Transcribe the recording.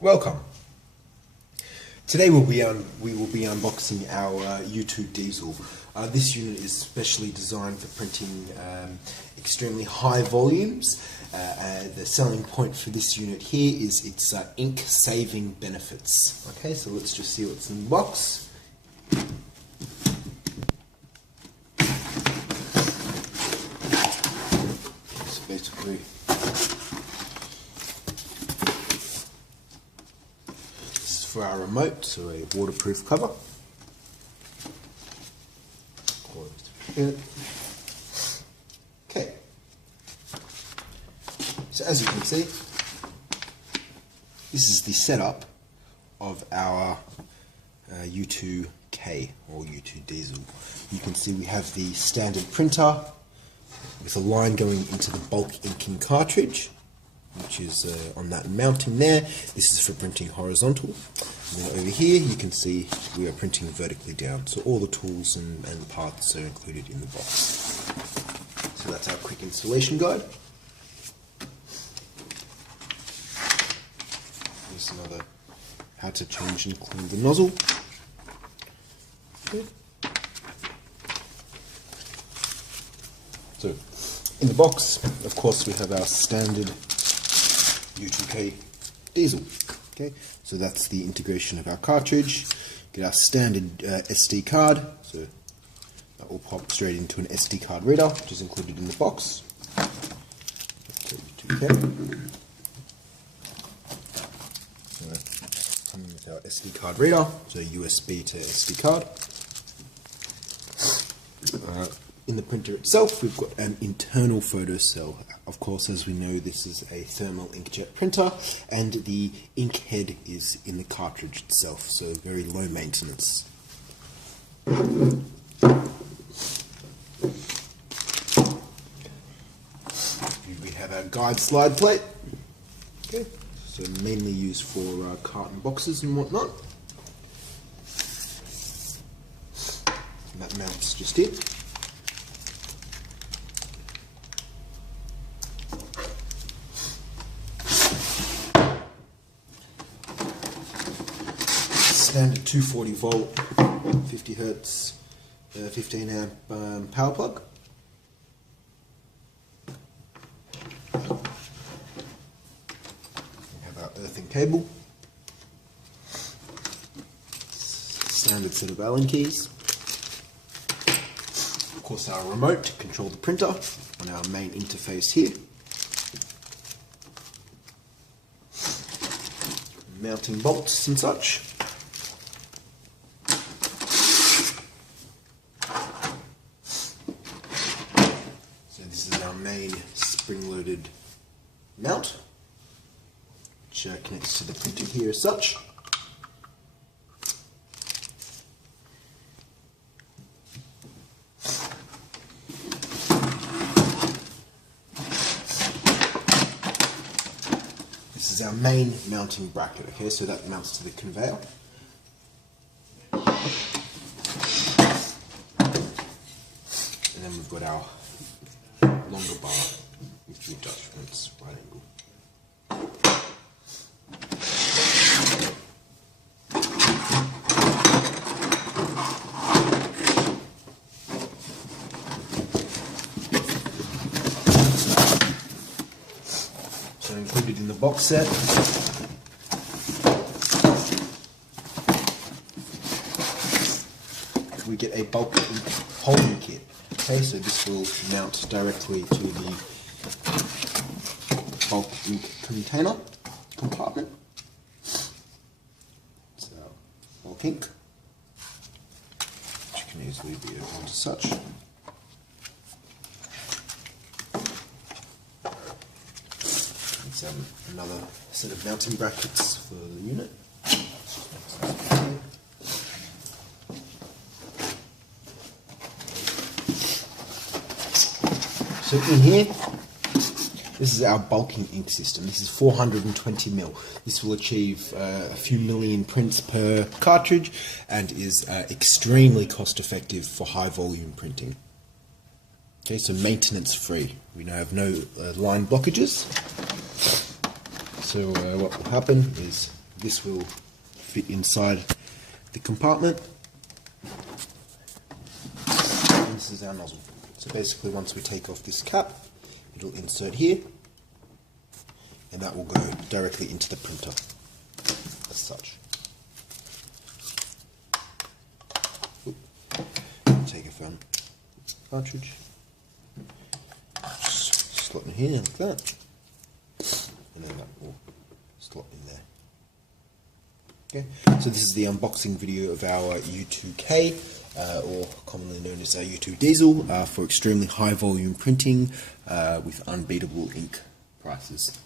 Welcome. Today we will be unboxing our U2 diesel. This unit is specially designed for printing extremely high volumes. The selling point for this unit here is its ink saving benefits. Okay, so let's just see what's in the box. So basically, for our remote, so a waterproof cover. Okay, so as you can see, this is the setup of our U2K or U2 diesel. You can see we have the standard printer with a line going into the bulk inking cartridge, which is on that mounting there. This is for printing horizontal. And then over here you can see we are printing vertically down. So all the tools and parts are included in the box. So that's our quick installation guide. Here's another how to change and clean the nozzle. Okay. So in the box, of course, we have our standard U2K diesel. Okay, so that's the integration of our cartridge. Get our standard SD card, so that will pop straight into an SD card reader, which is included in the box. So U2K. So coming with our SD card reader, so USB to SD card. In the printer itself, we've got an internal photo cell. Of course, as we know, this is a thermal inkjet printer, and the ink head is in the cartridge itself, so very low maintenance. We have our guide slide plate, okay, so mainly used for carton boxes and whatnot. And that mounts just it. Standard 240 volt, 50 hertz, 15 amp power plug. We have our earthing cable. Standard set of Allen keys. Of course, our remote to control the printer on our main interface here. Mounting bolts and such. This is our main spring-loaded mount, which connects to the printer here as such. This is our main mounting bracket, okay, so that mounts to the conveyor. And then we've got our longer bar with two attachments, right angle. So included in the box set, we get a bulk ink holding kit. Okay, so this will mount directly to the bulk ink container compartment. So, bulk ink, which can easily be opened as such. And another set of mounting brackets for the unit. So in here, this is our bulking ink system. This is 420mm. This will achieve a few million prints per cartridge and is extremely cost effective for high volume printing. Okay, so maintenance free. We now have no line blockages. So what will happen is this will fit inside the compartment. And this is our nozzle. So basically once we take off this cap, it'll insert here, and that will go directly into the printer as such. Take a front cartridge, slot in here like that, and then that will slot in there. Okay, so this is the unboxing video of our U2K, or commonly known as our U2 Diesel, for extremely high volume printing with unbeatable ink prices.